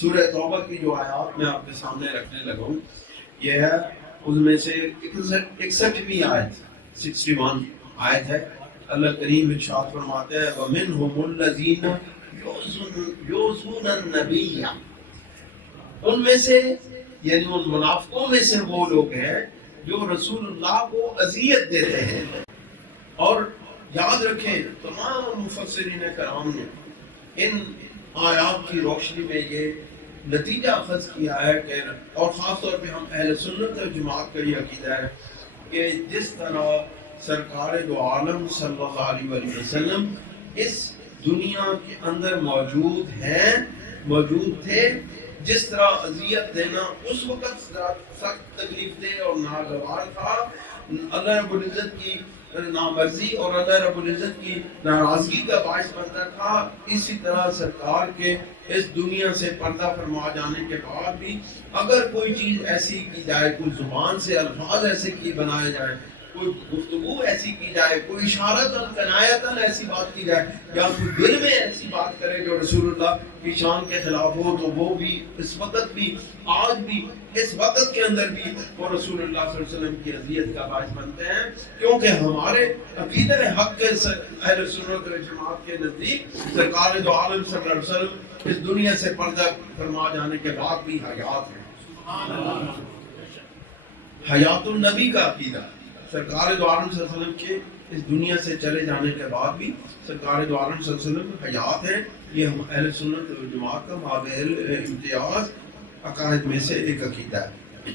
سورہ توبہ کی جو آیات میں آپ کے سامنے رکھنے لگا ہوں یہ ہے اس میں سے 61ویں آیت 61 آیت ہے. اللہ کریم ارشاد فرماتے ہیں وَمِنْهُمُ الَّذِينَ يُؤْذُونَ النَّبِيَّ، ان میں سے یعنی ان منافقوں میں سے وہ لوگ ہیں جو رسول اللہ کو اذیت دیتے ہیں. اور یاد رکھیں تمام مفسرین کرام نے ان آیات کی روشنی میں یہ نتیجہ اخذ کیا ہے کہ، اور خاص طور پہ ہم اہل سنت و جماعت کا یہ عقیدہ ہے کہ جس طرح سرکار دو عالم صلی اللہ علیہ وسلم اس دنیا کے اندر موجود تھے، جس طرح اذیت دینا اس وقت سخت تکلیف دہ اور ناگوار تھا، اللہ رب العزت کی نامرضی اور اللہ رب العزت کی ناراضگی کا باعث بنتا تھا، اسی طرح سرکار کے اس دنیا سے پردہ فرما جانے کے بعد بھی اگر کوئی چیز ایسی کی جائے، کوئی زبان سے الفاظ ایسے کی بنائے جائے، کوئی گفتگو ایسی کی جائے، کوئی اشارتاً کنایتاً ایسی بات کی جائے، یا کوئی دل میں ایسی بات کرے جو رسول اللہ کی شان کے خلاف ہو، تو وہ بھی اس وقت بھی، آج بھی، اس وقت کے اندر بھی وہ رسول اللہ صلی اللہ علیہ وسلم کی اذیت کا باعث بنتے ہیں. کیونکہ ہمارے عقیدہ حق کے اہل سنت و جماعت کے نزدیک سرکار دو عالم صلی اللہ علیہ وسلم اس دنیا سے پردہ فرما جانے کے بعد بھی حیات ہیں. حیات النبی کا عقیدہ، سرکار دو عالم صلی اللہ علیہ وسلم کے اس دنیا سے چلے جانے کے بعد بھی سرکار دو عالم صلی اللہ علیہ وسلم حیات ہیں. یہ ہم اہل سنت و جماعت کا مابعل امتیاز عقائد میں سے ایک عقیدہ ہے.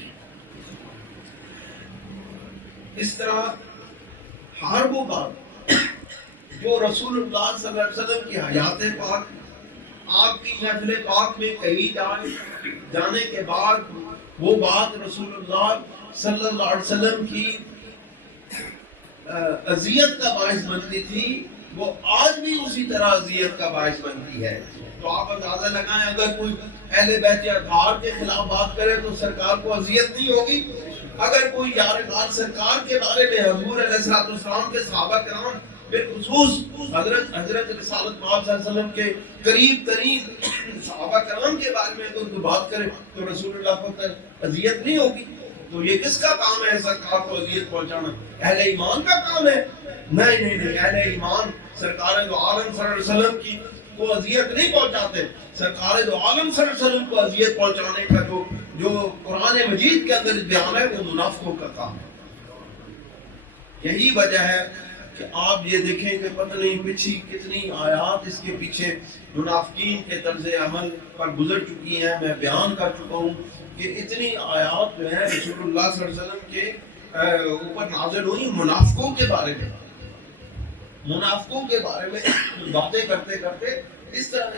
اس طرح ہر وہ بات جو رسول اللہ صلی اللہ علیہ وسلم کی حیات پاک، آپ کی محفل پاک میں کہی جانے کے بعد وہ بات رسول اللہ صلی اللہ علیہ وسلم کی اذیت کا باعث بنتی تھی، وہ آج بھی اسی طرح اذیت کا باعث بنتی ہے. تو آپ اندازہ لگائیں اگر کوئی اہل بیت اطہار کے خلاف بات کرے تو سرکار کو اذیت نہیں ہوگی؟ اگر کوئی یار غار سرکار کے بارے میں حضور علیہ السلام کے صحابہ کرام بالخصوص حضرت رسالت مآب صلی اللہ علیہ وسلم کے قریب ترین صحابہ کرام کے بارے میں اگر کوئی بات کرے تو رسول اللہ کو اذیت نہیں ہوگی؟ تو یہ کس کا کام ہے سرکار کو اذیت پہنچانا؟ اہل ایمان کا کام ہے؟ نہیں، اہل ایمان سرکار دو عالم صلی اللہ علیہ وسلم کی کو اذیت نہیں پہنچاتے. سرکار دو عالم صلی اللہ علیہ وسلم کو اذیت پہنچانے کا جو قرآن مجید کے اندر بیان ہے وہ منافقوں کا کام ہے. یہی وجہ ہے کہ آپ یہ دیکھیں کہ پتہ نہیں پچھلی کتنی آیات اس کے پیچھے منافقین کے طرز عمل پر گزر چکی ہیں. میں بیان کر چکا ہوں کہ اتنی آیات جو ہیں رسول اللہ صلی اللہ علیہ وسلم کے اوپر نازل ہوئی منافقوں کے بارے میں باتیں کرتے کرتے اس طرح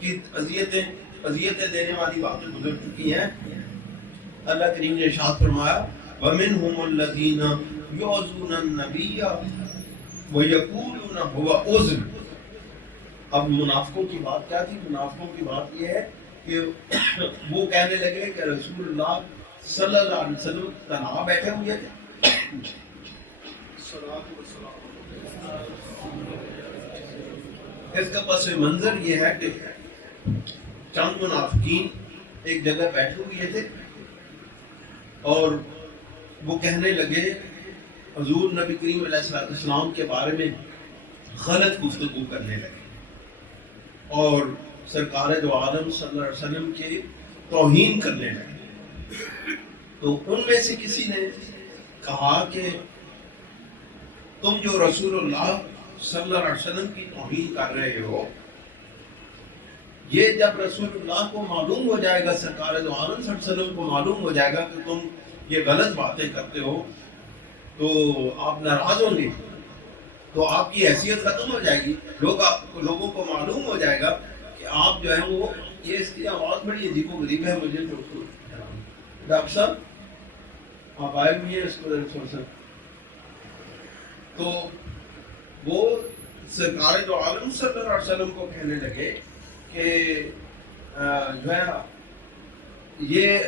کی اذیتیں دینے والی باتیں گزر چکی ہیں. اللہ کریم نے ارشاد فرمایا وَمِنْهُمُ الَّذِينَ يُؤْذُونَ النَّبِيَّ وَيَقُولُونَ هُوَ أُذْنٌ. اب منافقوں کی بات کیا تھی؟ منافقوں کی بات یہ ہے کہ وہ کہنے لگے کہ رسول اللہ صلی اللہ علیہ وسلم تنہا بیٹھے ہوئے تھے. اس کا پس منظر یہ ہے کہ چند منافقین ایک جگہ بیٹھے ہوئے تھے اور وہ کہنے لگے، حضور نبی کریم علیہ السلام کے بارے میں غلط گفتگو کرنے لگے اور سرکار دو عالم صلی اللہ علیہ وسلم کے توہین کرنے لگے. تو ان میں سے کسی نے کہا کہ تم جو رسول اللہ صلی اللہ علیہ وسلم کی توہین کر رہے ہو، یہ جب رسول اللہ کو معلوم ہو جائے گا، سرکار دو عالم صلی اللہ علیہ وسلم کو معلوم ہو جائے گا کہ تم یہ غلط باتیں کرتے ہو تو آپ ناراض ہوں گے، تو آپ کی حیثیت ختم ہو جائے گی. لوگوں کو معلوم ہو جائے گا کہ آپ جو ہیں وہ، یہ اس کی آواز بڑی عجیب و غریب ہے. مجھے ڈاکٹر صاحب آپ آئے ہوئے ہیں اس کو تھوڑا سا. تو وہ سرکار دو عالم صلی اللہ علیہ وسلم کو کہنے لگے کہ جو ہے یہ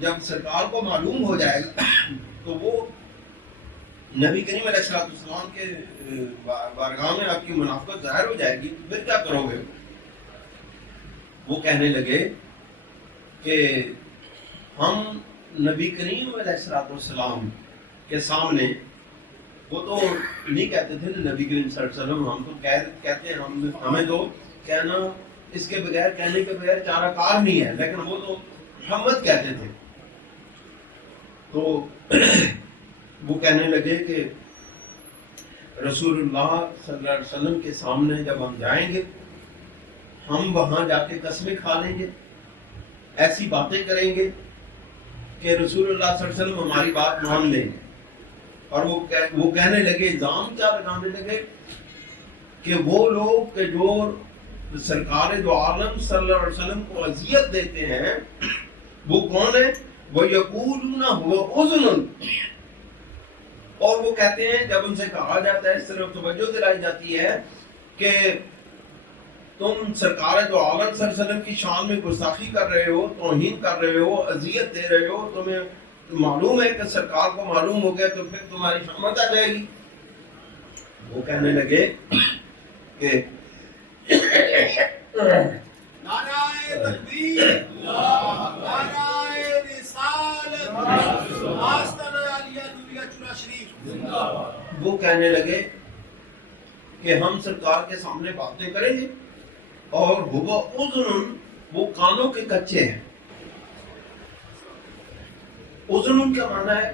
جب سرکار کو معلوم ہو جائے گا تو وہ نبی کریم علیہ السلام کے بارگاہ میں آپ کی منافقت ظاہر ہو جائے گی، پھر کیا کرو گے؟ وہ کہنے لگے کہ ہم نبی کریم علیہ السلام کے سامنے، وہ تو نہیں کہتے تھے نبی کریم صلی اللہ علیہ وسلم، ہم تو کہتے ہیں، ہمیں تو کہنا اس کے بغیر، کہنے کے بغیر چارہ کار نہیں ہے، لیکن وہ تو محمد کہتے تھے. تو وہ کہنے لگے کہ رسول اللہ صلی اللہ علیہ وسلم کے سامنے جب ہم جائیں گے، ہم وہاں جا کے قسمیں کھا لیں گے، ایسی باتیں کریں گے کہ رسول اللہ صلی اللہ علیہ وسلم ہماری بات مان لیں گے. اور وہ کہنے لگے، الزام کیا لگانے لگے کہ وہ لوگ کہ جو سرکار دو عالم صلی اللہ علیہ وسلم کو اذیت دیتے ہیں وہ کون ہے؟ وَيَقُولُونَ هُوَ أُذُنٌ. اور وہ کہتے ہیں، جب ان سے کہا جاتا ہے، صرف توجہ دلائی جاتی ہے کہ تم سرکار دو عالم صلی اللہ علیہ وسلم کی شان میں گستاخی کر رہے ہو، توہین کر رہے ہو، اذیت دے رہے ہو، تمہیں معلوم ہے کہ سرکار کو معلوم ہو گیا تو پھر تمہاری شامت آ جائے گی. وہ کہنے لگے کہ نعرہ تکبیر، نعرہ رسالت، آستانہ عالیہ نوریہ چورا شریف. وہ کہنے لگے کہ ہم سرکار کے سامنے باتیں کریں گے، اور ہوا اذن، وہ کانوں کے کچے ہیں. اذن کا معنی ہے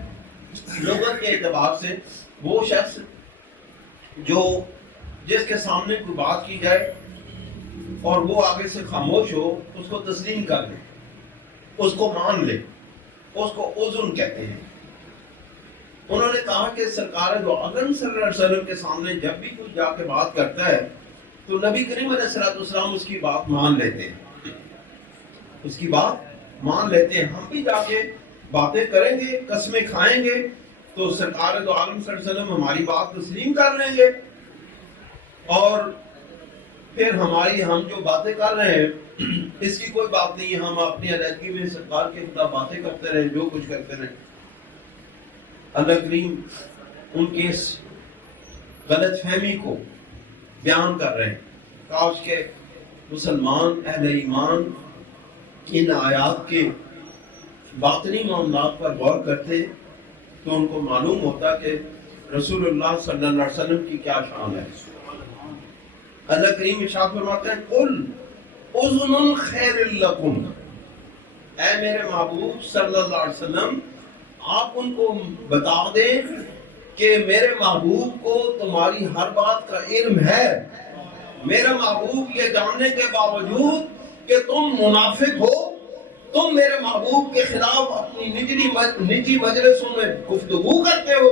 لغت کے اعتبار سے وہ شخص جو جس کے سامنے کوئی بات کی جائے اور وہ آگے سے خاموش ہو، اس کو تسلیم کر لے، اس کو مان لے، اس کو اذن کہتے ہیں. انہوں نے کہا کہ سرکار دو عالم صلی اللہ علیہ وسلم کے سامنے جب بھی کوئی جا کے بات کرتا ہے تو نبی کریم علیہ السلام اس کی بات مان لیتے ہیں، اس کی بات مان لیتے ہیں. ہم بھی جا کے باتیں کریں گے، قسمیں کھائیں گے، تو سرکار دو عالم صلی اللہ علیہ وسلم ہماری بات تسلیم کر لیں گے، اور پھر ہم جو باتیں کر رہے ہیں اس کی کوئی بات نہیں ہے، ہم اپنی علیحدگی میں سرکار کے خلاف باتیں کرتے رہیں، جو کچھ کرتے رہیں. اللہ کریم ان کی اس غلط فہمی کو بیان کر رہے ہیں. کاش کہ مسلمان اہل ایمان ان آیات کے باطنی معاملات پر غور کرتے تو ان کو معلوم ہوتا کہ رسول اللہ صلی اللہ علیہ وسلم کی کیا شان ہے. اللہ کریم ارشاد فرماتے ہیں، قل اذن خیر لکم، اے میرے محبوب صلی اللہ علیہ وسلم آپ ان کو بتا دیں کہ میرے محبوب کو تمہاری ہر بات کا علم ہے. میرا محبوب یہ جاننے کے باوجود کہ تم منافق ہو، تم میرے محبوب کے خلاف اپنی نجی مجلسوں میں گفتگو کرتے ہو،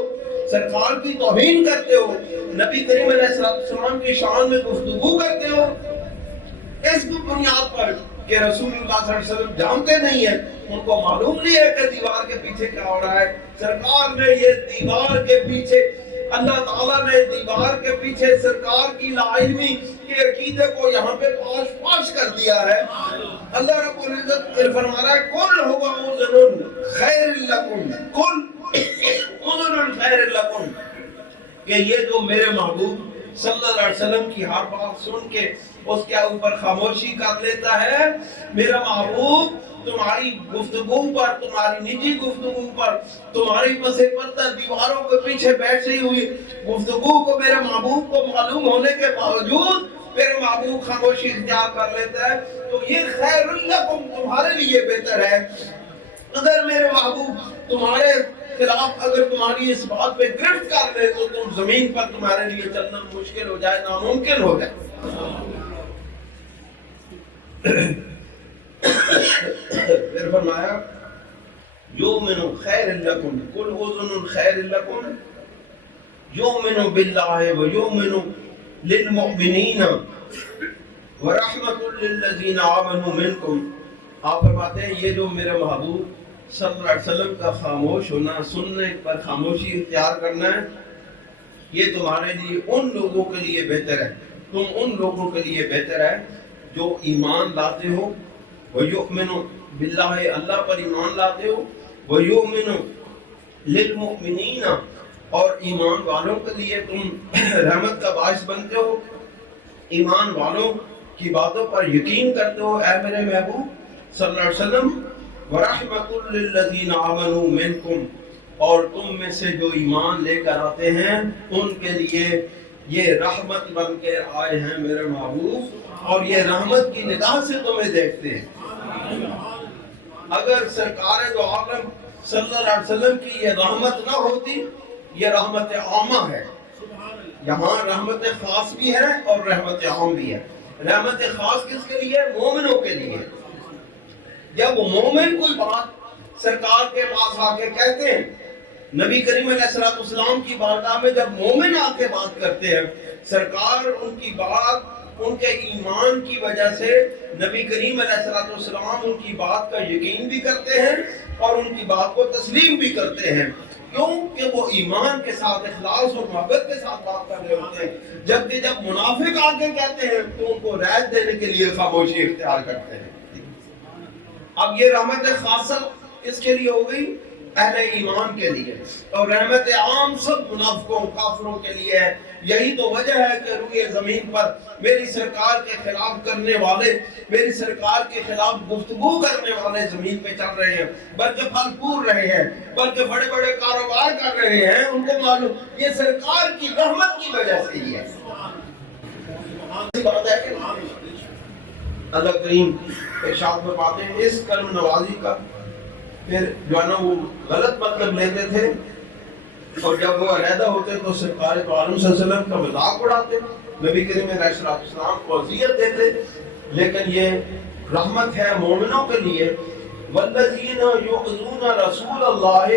سرکار کی توہین کرتے ہو، نبی کریم علیہ السلام کی شان میں گفتگو کرتے ہو، اس بنیاد پر کہ رسول اللہ صلی اللہ علیہ وسلم جانتے نہیں ہیں، ان کو معلوم نہیں ہے کہ دیوار کے پیچھے کیا ہو رہا ہے. سرکار نے یہ دیوار کے پیچھے، اللہ تعالیٰ نے دیوار کے پیچھے سرکار کی لا علمی کے عقیدے کو یہاں پہ پاش کر دیا ہے. اللہ رب العزت فرما رہا ہے، قل هو اذن خیر لکم، قل اذن خیر لکم، کہ یہ جو میرے محبوب صلی اللہ علیہ وسلم کی ہر بات سن کے اس کے اوپر خاموشی کر لیتا ہے، میرا محبوب تمہاری گفتگو پر، تمہاری نجی گفتگو پر، تمہاری پسے پتھر دیواروں کے پیچھے بیٹھی ہوئی گفتگو کو میرے محبوب کو معلوم ہونے کے باوجود میرے محبوب خاموشی اختیار کر لیتا ہے، تو یہ خیر لکم، تمہارے لیے بہتر ہے. اگر میرے محبوب تمہارے خلاف اگر تمہاری اس بات پہ گرفت کر لے تو تم زمین پر تمہارے لیے چلنا مشکل ہو جائے، ناممکن ہو جائے. پھر فرمایا، یؤمن خیر لکم، قل اذن خیر لکم یؤمن باللہ ویؤمن للمؤمنین ورحمۃ للذین آمنوا منکم. آپ فرماتے ہیں یہ جو میرے محبوب صلی اللہ علیہ وسلم کا خاموش ہونا، سننے پر خاموشی اختیار کرنا ہے، یہ تمہارے لیے ان لوگوں کے لیے بہتر ہے، تم ان لوگوں کے لیے بہتر ہے جو ایمان لاتے ہو، وَيُؤْمِنُ بِاللَّهِ، اللہ پر ایمان لاتے ہو، وَيُؤْمِنُ لِلْمُؤْمِنِينَ، اور ایمان والوں کے لیے تم رحمت کا باعث بنتے ہو، ایمان والوں کی باتوں پر یقین کرتے ہو. اے میرے محبوب صلی اللہ علیہ وسلم وَرَحْمَةٌ لِّلَّذِينَ آمَنُوا مِنْكُمْ، اور تم میں سے جو ایمان لے کر آتے ہیں ان کے لیے یہ رحمت بن کے آئے ہیں میرے محبوب، اور یہ رحمت کی نگاہ سے تمہیں دیکھتے ہیں۔ اگر سرکار دو عالم صلی اللہ علیہ وسلم کی یہ رحمت نہ ہوتی، یہ رحمت عامہ ہے، یہاں رحمت خاص بھی ہے اور رحمت عام بھی ہے۔ رحمت خاص کس کے لیے؟ مومنوں کے لیے۔ جب مومن کوئی بات سرکار کے پاس آ کے کہتے ہیں، نبی کریم علیہ السلام کی بارگاہ میں جب مومن آ کے بات کرتے ہیں، سرکار ان کی بات ان کے ایمان کی وجہ سے نبی کریم علیہ السلام ان کی بات کا یقین بھی کرتے ہیں اور ان کی بات کو تسلیم بھی کرتے ہیں، کیوں کہ وہ ایمان کے ساتھ اخلاص اور محبت کے ساتھ بات کر رہے ہوتے ہیں۔ جبکہ جب منافق آ کے کہتے ہیں تو ان کو رعایت دینے کے لیے خاموشی اختیار کرتے ہیں۔ اب یہ رحمت خاصہ کس کے لیے ہو گئی؟ اہل ایمان کے لیے، اور رحمت عام سب منافقوں کافروں کے لیے ہے۔ یہی تو وجہ ہے کہ روئے زمین پر میری سرکار کے خلاف کرنے والے، میری سرکار کے خلاف گفتگو کرنے والے زمین پہ چل رہے ہیں، بلکہ پھل پھول رہے ہیں، بلکہ بڑے بڑے کاروبار کر رہے ہیں۔ ان کو معلوم یہ سرکار کی رحمت کی وجہ سے ہی ہے۔ بات ہے کہ اللہ کریم ارشاد فرماتے ہیں اس کرم نوازی کا پھر جو ہے نا وہ غلط مطلب لیتے تھے، اور جب وہ علیحدہ ہوتے تو سرکار دو عالم صلی اللہ علیہ وسلم کا مذاق اڑاتے، نبی کریم علیہ السلام کو اذیت دیتے۔ لیکن یہ رحمت ہے مومنوں کے لیے۔ والذین یؤذون رسول اللہ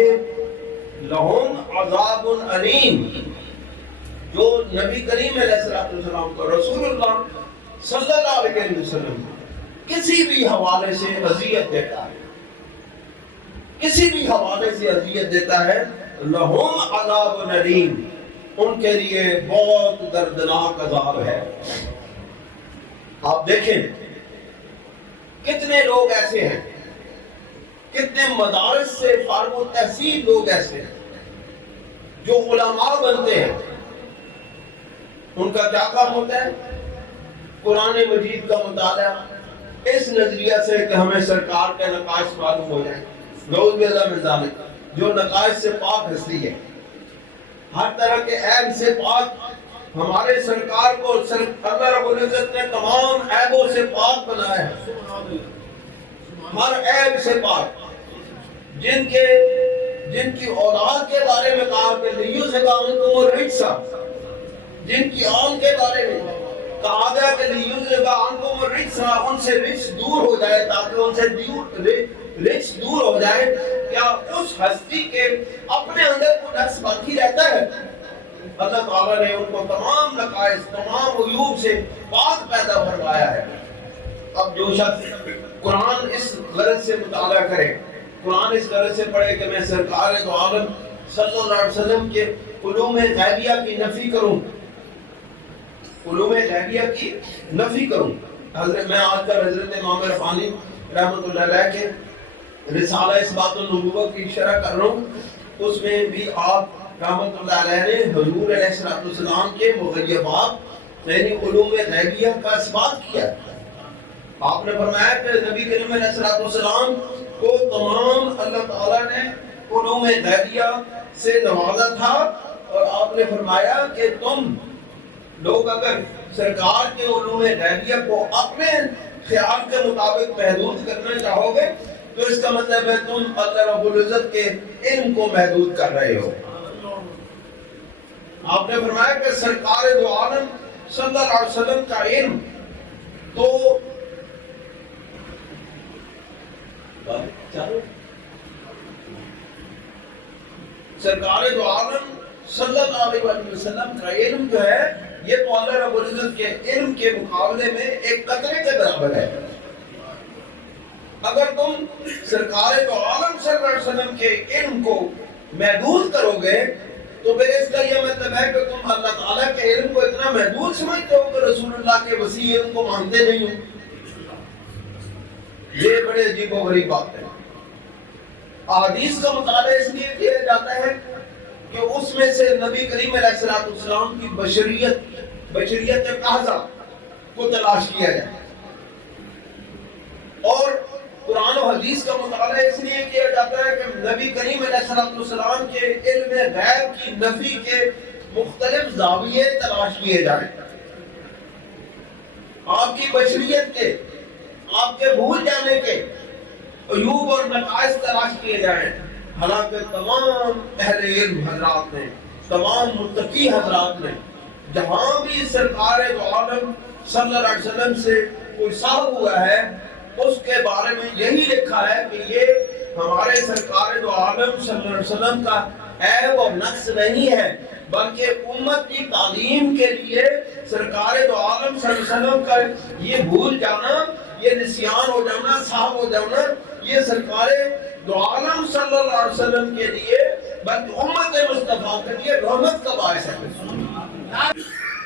لہم عذاب علیم، جو نبی کریم علیہ السلام کو رسول اللہ صلی اللہ علیہ وسلم کسی بھی حوالے سے اذیت دیتا ہے، کسی بھی حوالے سے اذیت دیتا ہے، لہم عذاب علیم، ان کے لیے بہت دردناک عذاب ہے۔ آپ دیکھیں کتنے لوگ ایسے ہیں، کتنے مدارس سے فارغ التحصیل لوگ ایسے ہیں جو علماء بنتے ہیں، ان کا کیا کام ہوتا ہے؟ قرآن مجید کا مطالعہ، اس نظریہ سے کہ ہمیں سرکار کے نقائص معلوم ہو جائیں، نعوذ باللہ من ذالک، جو نقائص سے پاک ہستی ہے، ہر طرح کے عیب سے پاک، ہمارے سرکار کو اللہ رب العزت نے تمام عیبوں سے پاک بنایا ہے، ہر عیب سے پاک۔ جن کی اولاد کے بارے میں کہا کہ لیوزب عنکم الرجس، جن کی آن کے بارے میں کہا گیا کہ لیوزب عنکم الرجس، ان سے رجس دور ہو جائے، تاکہ ان سے رجس دور ہو جائے، کیا اس ہستی کے اپنے اندر کوئی نقص باقی رہتا ہے؟ اللہ تعالیٰ نے ان کو تمام نقائص، تمام عیوب سے پاک پیدا فرمایا ہے۔ اب جو شخص قرآن اس غرض سے مطالعہ کرے، قرآن اس غرض سے پڑھے کہ میں سرکار دو عالم صلی اللہ علیہ وسلم کے علوم غیبیہ کی نفی کروں، علوم غیبیہ کی نفی کروں۔ میں آج کل حضرت امام رفانی رحمۃ اللہ علیہ کے رسالہ اثبات النبوہ کی شرح کر رہا ہوں، اس میں بھی آپ رحمۃ اللہ علیہ نے حضور علیہ السلام کے مغیبات یعنی علوم غیبیہ کا اثبات کیا۔ آپ نے فرمایا کہ نبی کریم علیہ السلام کو تمام اللہ تعالیٰ نے علوم غیبیہ سے نوازا تھا، اور آپ نے فرمایا کہ تم لوگ اگر سرکار کے علوم غیبیہ کو اپنے خیال کے مطابق محدود کرنا چاہو گے تو اس کا مطلب ہے تم اللہ رب العزت کے علم کو محدود کر رہے ہو۔ آپ نے فرمایا کہ سرکار دو عالم صلی اللہ علیہ وسلم کا علم تو سرکار دو عالم صلی اللہ علیہ وسلم کا علم جو ہے یہ تو اللہ رب العزت کے علم کے مقابلے میں ایک قطرے کے برابر ہے۔ اگر تم سرکار دو عالم صلی اللہ علیہ وسلم کے علم کو محدود کرو گے تو پھر اس کا یہ مطلب ہے کہ تم اللہ تعالیٰ کے علم کو اتنا محدود سمجھتے ہو کہ رسول اللہ کے وسیع علم کو مانتے نہیں ہو۔ یہ بڑے عجیب و غریب بات ہے۔ احادیث کا مطالعہ اس لیے کیا جاتا ہے کہ اس میں سے نبی کریم علیہ السلام کی بشریت قاضہ کو تلاش کیا جائے، اور قرآن و حدیث کا مطالعہ اس لیے کیا جاتا ہے کہ نبی کریم علیہ السلام کے علم غیب کی نفی کے مختلف زاویے تلاش کیے جائیں، آپ کی بشریت کے، آپ کے بھول جانے کے عیوب اور نقائص تلاش کیے جائیں۔ حالانکہ تمام اہل علم حضرات نے، تمام متقی حضرات نے جہاں بھی سرکار دو عالم صلی اللہ علیہ وسلم سے کوئی صاحب ہوا ہے اس کے بارے میں یہی لکھا ہے کہ یہ ہمارے سرکار دو عالم صلی اللہ علیہ وسلم کا عیب اور نقص نہیں ہے، بلکہ امت کی تعلیم کے لیے سرکار دو عالم صلی اللہ علیہ وسلم کا یہ بھول جانا، یہ نسیان ہو جانا، صاحب ہو جانا، یہ سرکار دو عالم صلی اللہ علیہ وسلم کے لیے بلکہ امت مصطفیٰ کے لیے رحمت کا باعث ہے۔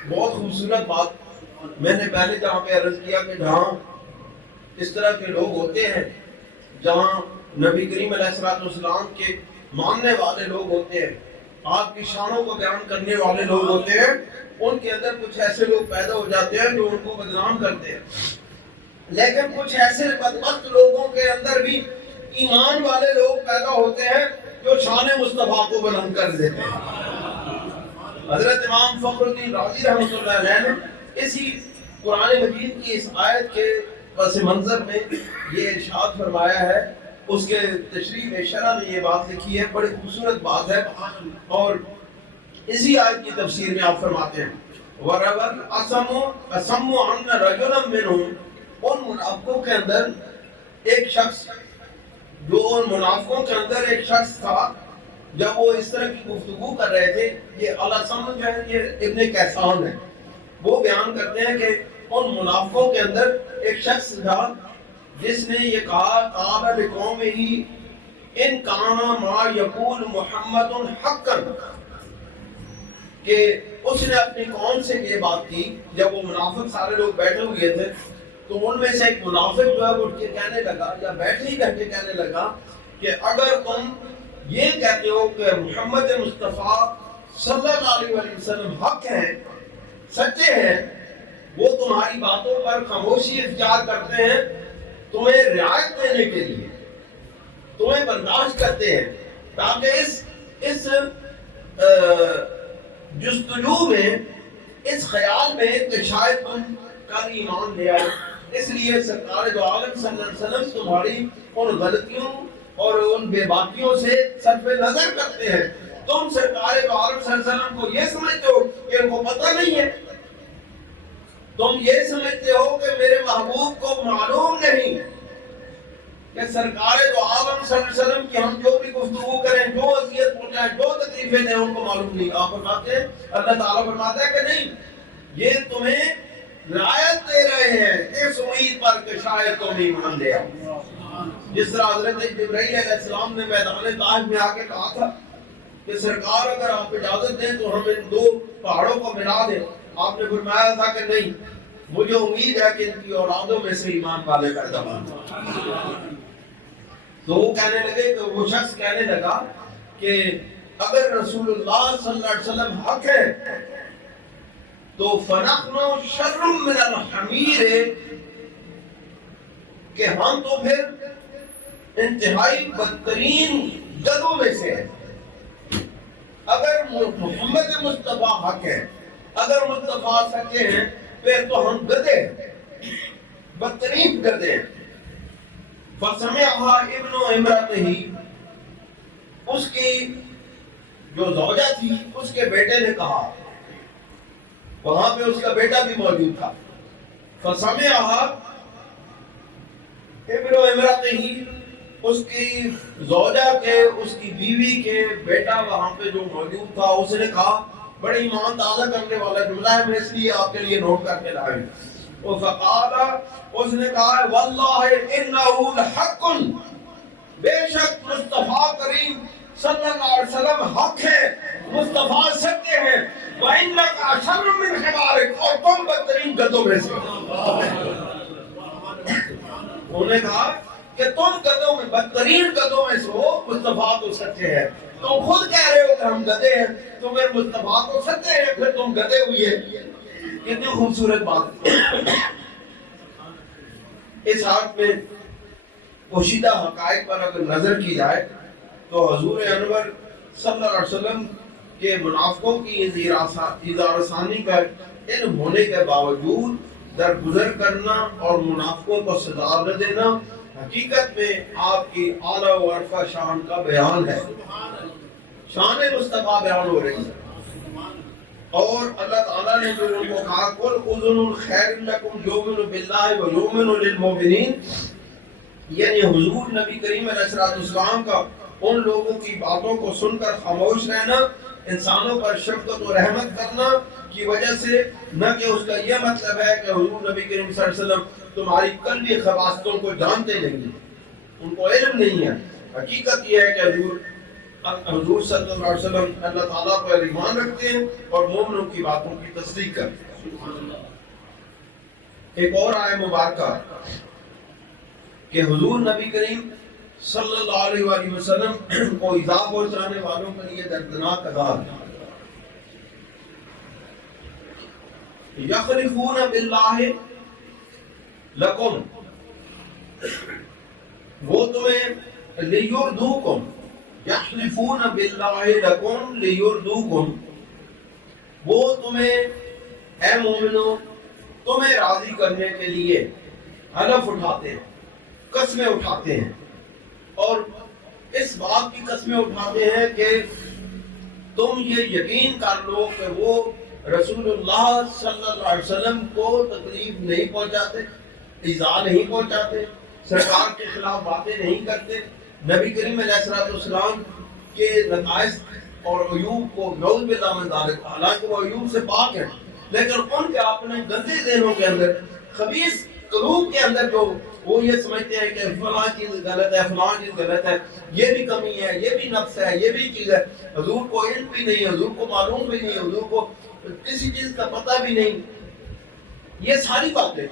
بہت خوبصورت بات میں نے پہلے جہاں پہ عرض کیا کہ جہاں اس طرح کے لوگ ہوتے ہیں، جہاں نبی کریم علیہ السلام کے ماننے والے لوگ ہوتے ہیں، آپ کی شانوں کو بیان کرنے والے لوگ ہوتے ہیں، ان کے اندر کچھ ایسے لوگ پیدا ہو جاتے ہیں جو ان کو بدنام کرتے ہیں، لیکن کچھ ایسے بدبخت لوگوں کے اندر بھی ایمان والے لوگ پیدا ہوتے ہیں جو شان مصطفیٰ کو بلند کر دیتے ہیں۔ حضرت امام فخر الدین رازی رحمۃ اللہ علیہ نے اسی قرآن مجید کی اس آیت کے پس منظر میں یہ ارشاد فرمایا ہے، اس کے تشریح میں شرح میں یہ بات لکھی ہے، بڑی خوبصورت بات ہے، اور اسی آیت کی تفسیر میں آپ فرماتے ہیں وَرَوَلْ أَسَمُّ عَنَّ رَجُلًا مِّنْهُمْ، ان منافقوں کے اندر ایک شخص، جو ان منافقوں کے اندر ایک شخص تھا، جب وہ اس طرح کی گفتگو کر رہے تھے، یہ الاسم جو ہے یہ ابن کیسان ہے، وہ بیان کرتے ہیں کہ ان منافقوں کے اندر ایک شخص تھا جس نے یہ کہا قال لقومہ ان کان ما یقول محمد حقا، کہ اس نے اپنی قوم سے یہ بات کی، جب وہ منافق سارے لوگ بیٹھے ہوئے تھے تو ان میں سے ایک منافق جو ہے وہ اٹھ کے کہنے لگا، یا بیٹھے ہی بیٹھے کہنے لگا کہ اگر تم یہ کہتے ہو کہ محمد مصطفیٰ صلی اللہ علیہ وسلم حق ہیں، سچے ہیں، وہ تمہاری باتوں پر خاموشی اختیار کرتے ہیں، تمہیں رعایت دینے کے لیے تمہیں برداشت کرتے ہیں، تاکہ اس جستجو میں، اس خیال میں کہ شاید تم کل ایمان لے آئے، اس لیے سرکار دو عالم صلی اللہ علیہ وسلم تمہاری ان غلطیوں اور ان بے باکیوں سے صرف نظر کرتے ہیں، تم سرکار دو عالم صلی اللہ علیہ وسلم کو یہ سمجھتے ہو کہ ان کو پتہ نہیں ہے، تم یہ سمجھتے ہو کہ میرے محبوب کو معلوم نہیں کہ سرکار دو عالم صلی اللہ علیہ وسلم کی ہم جو بھی گفتگو کریں، جو اذیت پہنچائیں، جو تکلیفیں دیں، ان کو معلوم نہیں۔ آپ فرماتے ہیں، اللہ تعالیٰ فرماتا ہے کہ نہیں، یہ تمہیں رعایت دے رہے ہیں اس امید پر کہ شاید تم ایمان لے آؤ۔ جس طرح حضرت جبرائیل علیہ السلام نے میدان طائف میں آ کے کہا تھا کہ سرکار اگر آپ اجازت دیں تو ہم ان دو پہاڑوں کو ملا دیں، آپ نے فرمایا تھا کہ نہیں، مجھے امید ہے کہ ان کی اولادوں میں سے ایمان والے پیدا ہوں۔ تو وہ کہنے لگے کہ وہ شخص کہنے لگا کہ اگر رسول اللہ صلی اللہ علیہ وسلم حق ہے تو فَنَحْنُ شَرٌّ مِّنَ الْحَمِيرِ، کہ ہم تو پھر انتہائی بدترین گدھوں میں سے ہیں۔ اگر محمد مصطفیٰ حق ہے، اگر مصطفیٰ سچے ہیں، پھر تو ہم گدھے ہیں، بدترین گدھے ہیں۔ فَسَمِعَهَا ابْنُ امْرَأَتِهِ، اس کی جو زوجہ تھی اس کے بیٹے نے کہا، وہاں پہ اس کا بیٹا بھی موجود تھا، فَسَمِعَهَا ابن امرأتہ، اس کی زوجہ کے، اس کی بیوی کے بیٹا وہاں پہ جو موجود تھا، اس نے کہا، بڑی ایمان تازہ کرنے والا جملہ ہے، میں اس لیے آپ کے لیے نوٹ کر کے لایا ہوں۔ فقال، اس نے کہا واللہ انہ لحق، بے شک مصطفیٰ کریم صلی اللہ علیہ وسلم حق ہے، مصطفیٰ سچے ہیں، وَإِنَّكَ أَشَرٌّ مِّنْ حِمَارِكَ، اور تم بدترین گدھوں میں سے۔ انہوں نے کہا کہ تم گدھوں میں، بدترین گدھوں میں سے ہو، مصطفیٰ تو سچے ہیں، تم خود کہہ رہے ہو کہ ہم گدھے ہیں، تو پھر مصطفیٰ تو سچے ہیں، پھر تم گدھے ہوئے۔ کتنی خوبصورت بات۔ اس حالت میں پوشیدہ حقائق پر اگر نظر کی جائے تو حضور انور صلی اللہ علیہ وسلم کے منافقوں کی اظہار ثانی پر علم ہونے کے باوجود درگزر کرنا اور منافقوں کو سزا نہ دینا حقیقت میں آپ کی اعلیٰ و عرفہ شان کا بیان ہے. شان مصطفیٰ بیان ہو رہی ہے. اور اللہ تعالیٰ نے جو ان کو کہا قل اذن خیر لکم یؤمن باللہ و یؤمن للمؤمنین، یعنی حضور نبی کریم علیہ السلام کا ان لوگوں کی باتوں کو سن کر خاموش رہنا انسانوں پر شفقت و رحمت کرنا کی وجہ سے، نہ کہ اس کا یہ مطلب ہے کہ حضور نبی کریم صلی اللہ علیہ وسلم تمہاری قلبی خواستوں کو جانتے نہیں ہیں، ان کو علم نہیں ہے. حقیقت یہ ہے کہ حضور صلی اللہ علیہ وسلم اللہ تعالیٰ پر ایمان رکھتے ہیں اور مومنوں کی باتوں کی تصدیق کرتے ہیں. ایک اور آیت مبارکہ کہ حضور نبی کریم صلی اللہ علیہ وآلہ وسلم کو ایذا پہنچانے والوں کے لیے دردناک عذاب ہے. یخلفون باللہ لکم، وہ تمہیں لیردوکم، یحلفون باللہ لکم لیردوکم، وہ تمہیں اے مومنو تمہیں راضی کرنے کے لیے حلف اٹھاتے ہیں، قسمیں اٹھاتے ہیں، اور اس بات کی قسمیں اٹھاتے ہیں کہ تم یہ یقین کر لو کہ وہ رسول اللہ صلی اللہ علیہ وسلم کو تکلیف نہیں پہنچاتے، ایذا نہیں پہنچاتے، سرکار کے خلاف باتیں نہیں کرتے، نبی کریم علیہ السلام کے نقائص اور عیوب کو نعوذ باللہ من ذالک، حالانکہ وہ عیوب سے پاک ہیں، لیکن ان کے اپنے گندے ذہنوں کے اندر، خبیث قلوب کے اندر جو وہ یہ سمجھتے ہیں کہ فلاں چیز غلط ہے، فلاں چیز غلط ہے، یہ بھی کمی ہے، یہ بھی نقص ہے، یہ بھی چیز ہے، حضور کو علم بھی نہیں، حضور کو معلوم بھی نہیں، حضور کو کسی چیز کا پتہ بھی نہیں. یہ ساری باتیں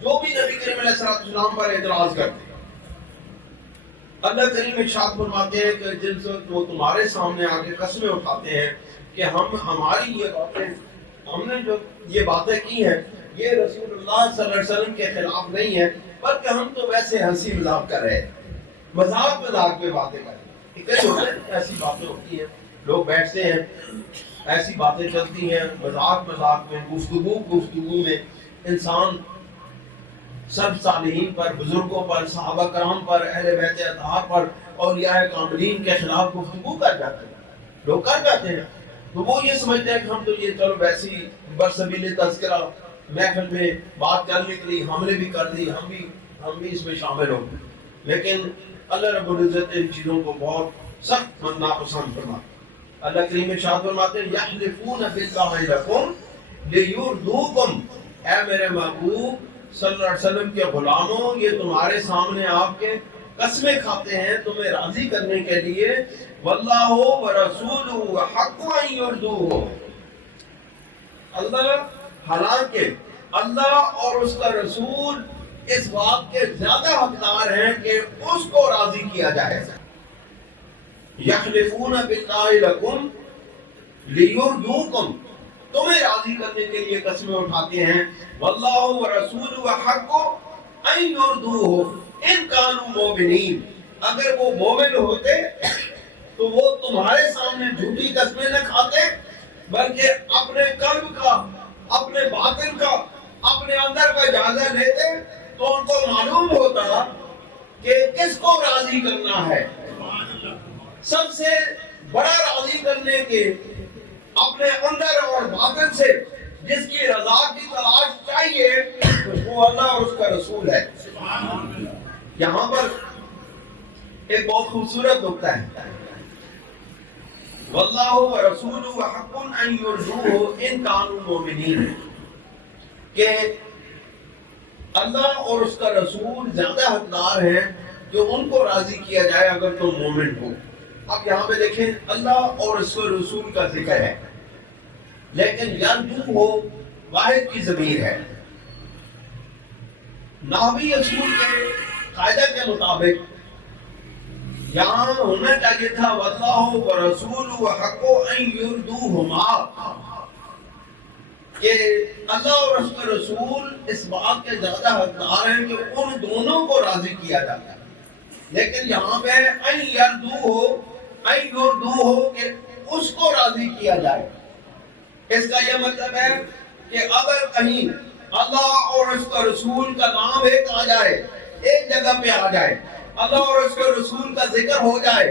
جو بھی نبی کریم علیہ السلام پر اعتراض کرتے ہیں، اللہ کریم ارشاد فرماتے ہیں کہ جن سے وہ تمہارے سامنے آ کے قسمیں اٹھاتے ہیں کہ ہماری یہ باتیں، ہم نے جو یہ باتیں کی ہیں یہ رسول اللہ صلی اللہ علیہ وسلم کے خلاف نہیں ہے، بلکہ ہم تو ویسے ہنسی مذاق کر رہے ہیں، مذاق میں باتیں کر رہے ہیں. ایسی باتیں ہوتی ہیں، لوگ بیٹھتے ہیں، ایسی باتیں چلتی ہیں، مذاق میں، گفتگو میں انسان سب صالحین پر، بزرگوں پر، صحابہ کرام پر، اہل بیت اطہار پر، اولیاء کاملین کے خلاف گفتگو کر جاتے ہیں، لوگ کر جاتے ہیں. تو وہ یہ سمجھتے ہیں کہ ہم تو یہ چلو ویسی برسبیل تذکرہ محفل میں بات چل نکلی، ہم نے بھی کر دی، ہم بھی اس میں شامل ہو گئے. لیکن اللہ رب العزت ان چیزوں کو بہت سخت ناپسند فرماتے. اللہ کریم ارشاد فرماتے ہیں یحلفون باللہ لکم لیردوکم، اے میرے محبوب صلی اللہ علیہ وسلم کے غلاموں، یہ تمہارے سامنے آپ کے قسمیں کھاتے ہیں تمہیں راضی کرنے کے لیے. واللہ ورسولہ حق ان یردوہ، اللہ، حالانکہ اللہ اور اس کا رسول اس بات کے زیادہ حقدار ہیں کہ اس کو راضی کیا جائے. یخلفون باللہ لکم لیردوکم، تمہیں راضی کرنے کے لیے قسمیں اٹھاتے ہیں. واللہ ورسولہ حق ان یردوہ ان کانوا مومنین، اگر وہ مومن ہوتے تو وہ تمہارے سامنے جھوٹی قسمیں نہ کھاتے، بلکہ اپنے قلب کا، اپنے باطن کا، اپنے اندر کا جائزہ لیتے تو ان کو معلوم ہوتا کہ کس کو راضی کرنا ہے. سب سے بڑا راضی کرنے کے اپنے اندر اور باطن سے جس کی رضا کی تلاش چاہیے وہ اللہ اور اس کا رسول ہے. یہاں پر ایک بہت خوبصورت نکتہ ہے، واللہ ورسولہ حق ان یردوہ ان کانوا مومنین، کہ اللہ اور اس کا رسول زیادہ حقدار ہیں جو ان کو راضی کیا جائے اگر تم مومن ہو. اب یہاں پہ دیکھیں اللہ اور اس کے رسول کا ذکر ہے، لیکن یردوہ واحد کی ضمیر ہے. نحوی اصول کے قاعدہ کے مطابق یہاں ہونا چاہیے تھا واللہ ورسولہ حق ان یردوہما، کہ اللہ اور اس کے رسول اس بات کے زیادہ حقدار ہیں کہ ان دونوں کو راضی کیا جاتا ہے. لیکن یہاں پہ ان یردو ہو کہ اس کو راضی کیا جائے. اس کا یہ مطلب ہے کہ اگر کہیں اللہ اور اس کا رسول کا نام ایک آ جائے, ایک جگہ پہ آ جائے, اللہ اور اس کے رسول کا ذکر ہو جائے,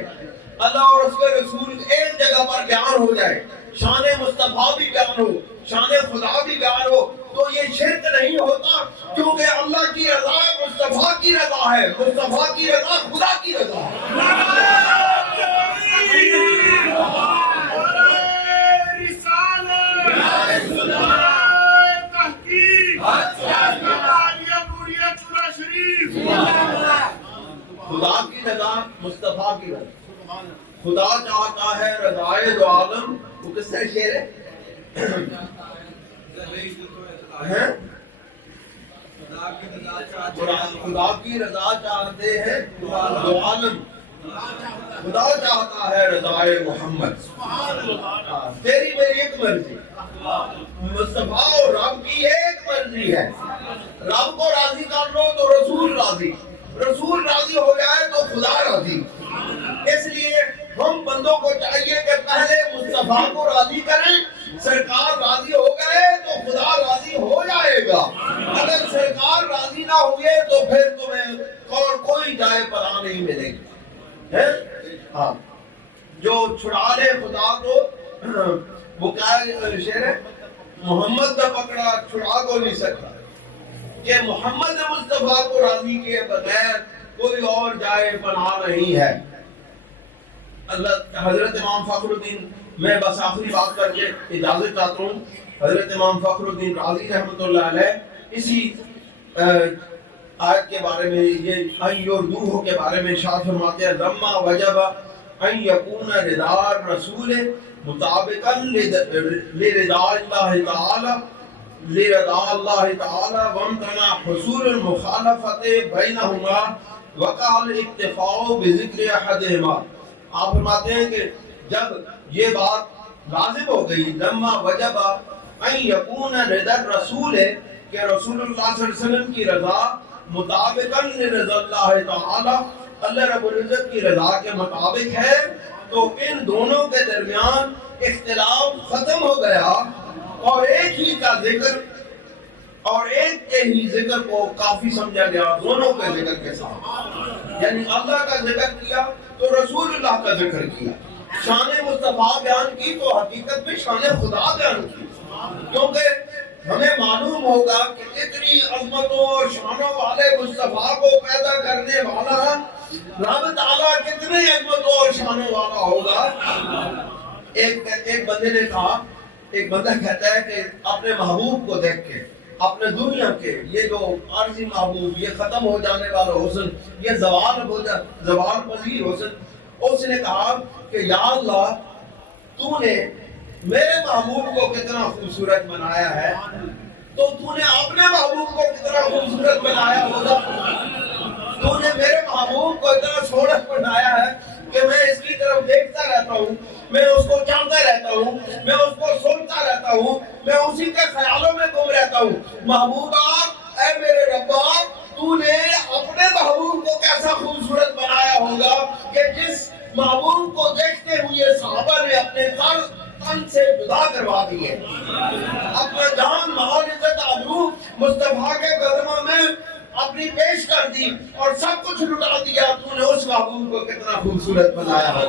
اللہ اور اس کے رسول ایک جگہ پر بیان ہو جائے, شان مصطفیٰ بھی بیان ہو, شان خدا بھی بیان ہو, تو یہ شرک نہیں ہوتا, کیونکہ اللہ کی رضا مصطفیٰ کی رضا ہے, مصطفیٰ کی رضا خدا کی رضا ہے. خدا کی رضا, مصطفیٰ کی رضا. خدا چاہتا ہے رضائے دو عالم. وہ کس طرح شعر ہے؟ خدا کی رضا چاہتے ہیں دو عالم, خدا چاہتا ہے رضائے محمد. تیری میری ایک مرضی, مصطفیٰ اور رب کی ایک مرضی ہے. رب کو راضی کر لو تو رسول راضی, رسول راضی ہو جائے تو خدا راضی. اس لیے ہم بندوں کو چاہیے کہ پہلے مصطفیٰ کو راضی کریں, سرکار راضی ہو گئے تو خدا راضی ہو جائے گا. اگر سرکار راضی نہ ہوئے تو پھر تمہیں اور کوئی جائے پناہ نہیں ملے گی. ہاں, جو چھڑا لے خدا کو, وہ کیا شعر ہے, محمد نہ پکڑا چھڑا کو نہیں سکتا, کہ محمد مصطفیٰ کو راضی کیے بغیر کوئی اور جائے پناہ نہیں ہے. اللہ حضرت امام فخر الدین, میں بس آخری بات کر کے اجازت چاہتا ہوں. حضرت امام فخر الدین رازی رحمۃ اللہ علیہ اسی آیت کے بارے میں, یہ ان یردوہ کے بارے میں ارشاد فرماتے ہیں, لما وجب ان یکون رضا الرسول مطابقا لرضا اللہ تعالی لرضا اللہ تعالی وامتنع حصول المخالفت بینہما وقع الاکتفاء بذکر احدہما. آپ فرماتے ہیں کہ جب یہ بات لازم ہو گئی, لما وجب ان یکون رضا الرسول, کہ رسول اللہ صلی اللہ علیہ وسلم کی رضا مطابقا لرضا اللہ تعالی, اللہ رب العزت کی رضا کے مطابق ہے, تو ان دونوں کے درمیان اختلاف ختم ہو گیا اور ایک ہی کا ذکر اور ایک کے ہی ذکر کو کافی سمجھا گیا دونوں کے ذکر کے ساتھ. یعنی اللہ کا ذکر کیا تو رسول اللہ کا ذکر کیا, شان مصطفیٰ بیان کی تو حقیقت میں شان خدا بیان کی. کیونکہ ہمیں معلوم ہوگا کہ اتنی عظمتوں اور شانوں والے مصطفیٰ کو پیدا کرنے والا رب تعالیٰ کتنے عظمتوں اور شانوں والا ہوگا. ایک بندے نے کہا, ایک بندہ کہتا ہے کہ اپنے محبوب کو دیکھ کے, اپنے دنیا کے یہ جو عارضی محبوب, یہ ختم ہو جانے والا حسن, یہ زوال پذیر حسن, اس نے کہا کہ یا اللہ تو نے میرے محبوب کو کتنا خوبصورت بنایا ہے, تو تو نے اپنے محبوب کو کتنا خوبصورت بنایا ہوگا. تو نے میرے محبوب کو اتنا سونا بنایا ہے کہ میں اس کی طرف دیکھتا رہتا ہوں, میں اس کو چاہتا رہتا ہوں, میں اس کو سوچتا رہتا ہوں, میں اسی کے خیالوں میں گم رہتا ہوں. محبوبہ, اے میرے ربا, تو نے اپنے محبوب کو کیسا خوبصورت بنایا ہوگا کہ جس محبوب کو دیکھتے ہوئے صحابہ نے اپنے تن سے جدا کروا دیے, اپنا جان مال عزت آبرو مصطفیٰ کے قدموں میں اپنی پیش کر دی اور سب کچھ لٹا دیا. تو نے اس محبوب کو کتنا خوبصورت بنایا ہے.